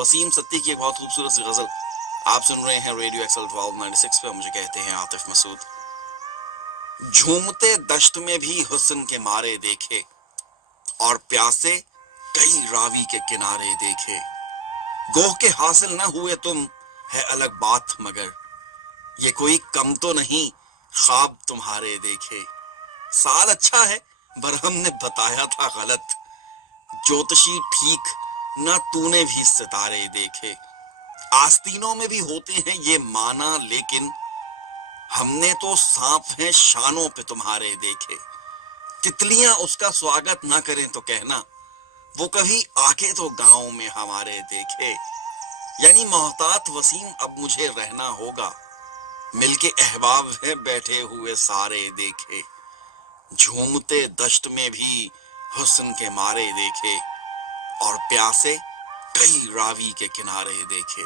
वसीम सत्ती की एक बहुत खूबसूरत सी गजल आप सुन रहे हैं रेडियो एक्सल 1296 पे। मुझे कहते हैं आतिफ मसूद। झूमते दश्त में भी हुस्न के मारे देखे और प्यासे कई रावी के किनारे देखे। गोह के हासिल न हुए तुम है अलग बात, मगर ये कोई कम तो नहीं ख्वाब तुम्हारे देखे। साल अच्छा है बरहम ने बताया था गलत, ज्योतिषी ठीक ना तूने भी सितारे देखे। आस्तीनों में भी होते हैं ये माना, लेकिन हमने तो सांप हैं शानों पे तुम्हारे देखे। तितलियां उसका स्वागत ना करें तो कहना, वो कभी आके तो गांव में हमारे देखे। यानी मोहतात वसीम, अब मुझे रहना होगा, मिलके अहबाब है बैठे हुए सारे देखे। झूमते दश्त में भी हुस्न के मारे देखे और प्यासे कई रावी के किनारे देखे।